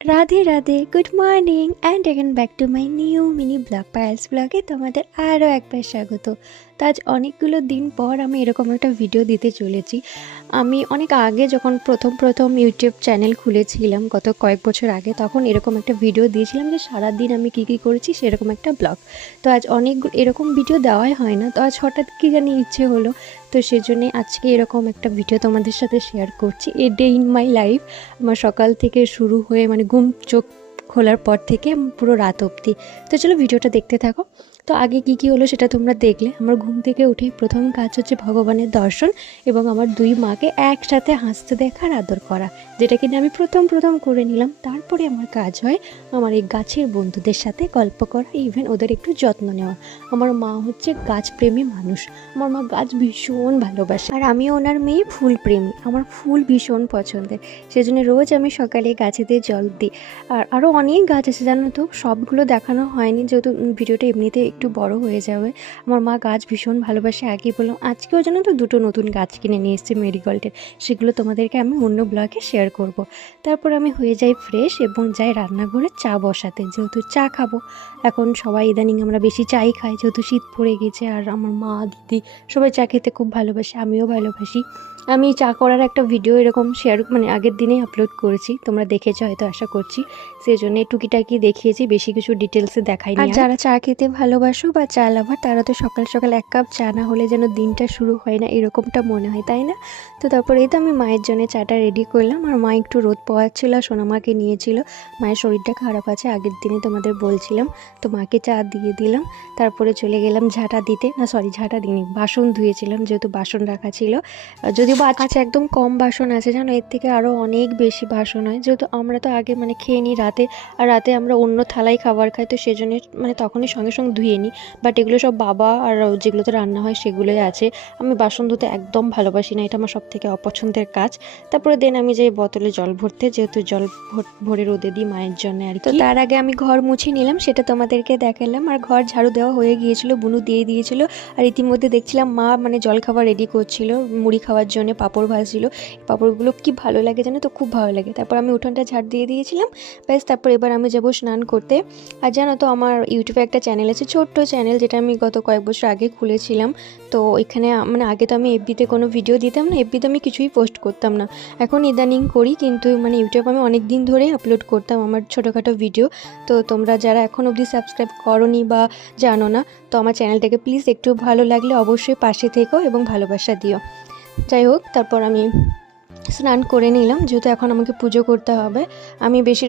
Radhe Radhe, good morning and again back to my new mini blog. Payel's ব্লগে তোমাদের আরও একবার স্বাগত। তো আজ অনেকগুলো দিন পর আমি এরকম একটা ভিডিও দিতে চলেছি। আমি অনেক আগে যখন প্রথম ইউটিউব চ্যানেল খুলেছিলাম গত কয়েক বছর আগে, তখন এরকম একটা ভিডিও দিয়েছিলাম যে সারাদিন আমি কী করেছি সেরকম একটা ব্লগ। তো আজ অনেক এরকম ভিডিও দেওয়াই হয় না, তো আজ হঠাৎ কী জানি ইচ্ছে হলো, তো সেজন্যে আজকে এরকম একটা ভিডিও তোমাদের সাথে শেয়ার করছি। A day in my life, আমার সকাল থেকে শুরু হয়ে মানে ঘুম চোখ খোলার পর থেকে পুরো রাত অবধি। তো চলো ভিডিওটা দেখতে থাকো। তো আগে কি হলো সেটা তোমরা দেখলে। আমার ঘুম থেকে উঠে প্রথম কাজ হচ্ছে ভগবানের দর্শন এবং আমার দুই মাকে একসাথে হাসতে দেখার আদর করা, যেটা কিনা আমি প্রথম করে নিলাম। তারপরে আমার কাজ হয় আমার এই গাছের বন্ধুদের সাথে গল্প করা, ইভেন ওদের একটু যত্ন নেওয়া। আমার মা হচ্ছে গাছপ্রেমী মানুষ, আমার মা গাছ ভীষণ ভালোবাসে, আর আমিও ওনার মেয়ে ফুল প্রেমী। আমার ফুল ভীষণ পছন্দের, সেজন্য রোজ আমি সকালে গাছেদের জল দিই। আর আরও অনেক গাছ আছে জানো তো, সবগুলো দেখানো হয়নি যেহেতু ভিডিওটা এমনিতে একটু বড় হয়ে যাবে। আমার মা গাছ ভীষণ ভালোবাসে, আগেই বললাম। আজকেও জানো তো দুটো নতুন গাছ কিনে নিয়ে এসেছি মেরিগোল্ডের, সেগুলো তোমাদেরকে আমি অন্য ব্লগে শেয়ার করব। তারপর আমি হয়ে যাই ফ্রেশ এবং যাই রান্নাঘরে চা বসাতে, যেহেতু চা খাবো। এখন সবাই ইদানিং আমরা বেশি চাই খাই, যেহেতু শীত পড়ে গেছে। আর আমার মা দিদি সবাই চা খেতে খুব ভালোবাসে, আমিও ভালোবাসি। আমি চা করার একটা ভিডিও এরকম শেয়ার আগের দিনেই আপলোড করেছি, তোমরা দেখেছো হয়তো আশা করছি। সেই জন্য টুকিটাকি দেখিয়েছি, বেশি কিছু ডিটেলসে দেখাইনি। আর যারা চা খেতে ভালোবাসো বা চা লাভার, তারা তো সকাল সকাল এক কাপ চা না হলে যেন দিনটা শুরু হয় না, এরকমটা মনে হয়, তাই না? তো তারপরে এই তো আমি মায়ের জন্য চাটা রেডি করলাম। আর মা একটু রোদ পোয়াচ্ছিল, সোনামাকে নিয়েছিল। মায়ের শরীরটা খারাপ আছে, আগের দিনে তোমাদের বলছিলাম। তো মাকে চা দিয়ে দিলাম, তারপরে চলে গেলাম ঝাঁটা দিতে। না সরি, ঝাঁটা দিইনি, বাসন ধুয়েছিলাম, যেহেতু বাসন রাখা ছিল। যদিও বা আচ্ছা একদম কম বাসন আছে জানো, এর থেকে আরও অনেক বেশি বাসন হয়, যেহেতু আমরা তো আগে খেয়ে নিই রাতে, আর রাতে আমরা অন্য থালায় খাবার খাই, তো সেজন্য তখনই সঙ্গে ধুয়ে নিই। বাট এগুলো সব বাবা আর যেগুলোতে রান্না হয় সেগুলোই আছে। আমি বাসন ধুতে একদম ভালোবাসি না, এটা আমার সব থেকে অপছন্দের কাজ। তারপরে দেন আমি যাই বোতলে জল ভরতে, যেহেতু জল ভরে রোদে দিই মায়ের জন্য আর কি। তো তার আগে আমি ঘর মুছে নিলাম, সেটা তোমাদেরকে দেখালাম। আর ঘর ঝাড়ু দেওয়া হয়ে গিয়েছিল, বুনু দিয়ে দিয়েছিল। আর ইতিমধ্যে দেখছিলাম মা জল খাবার রেডি করছিল, মুড়ি খাওয়ার জন্য পাঁপড় ভাজছিল। পাঁপড়গুলো কি ভালো লাগে জানো তো, খুব ভালো লাগে। তারপর আমি উঠোনটা ঝাড় দিয়ে দিয়েছিলাম, ব্যাস। তারপর এবার আমি যাবো স্নান করতে। আর জানো তো আমার ইউটিউবে একটা চ্যানেল আছে, ছোট্ট চ্যানেল, যেটা আমি গত কয়েক বছর আগে খুলেছিলাম। তো এখানে আগে তো আমি এফবিতে কোনো ভিডিও দিতাম না, এফবিতে আমি কিছুই পোস্ট করতাম না। এখন ইদানিং করি, কিন্তু ইউটিউবে আমি অনেক দিন ধরেই আপলোড করতাম আমার ছোটোখাটো ভিডিও। তো তোমরা যারা এখন অবধি সাবস্ক্রাইব করোনি বা জানো না, তো আমার চ্যানেলটাকে প্লিজ একটু ভালো লাগলে অবশ্যই পাশে থেকো এবং ভালোবাসা দিও। যাই হোক, তারপর আমি স্নান করে নিলাম, যেহেতু এখন আমাকে পুজো করতে হবে। আমি বেশি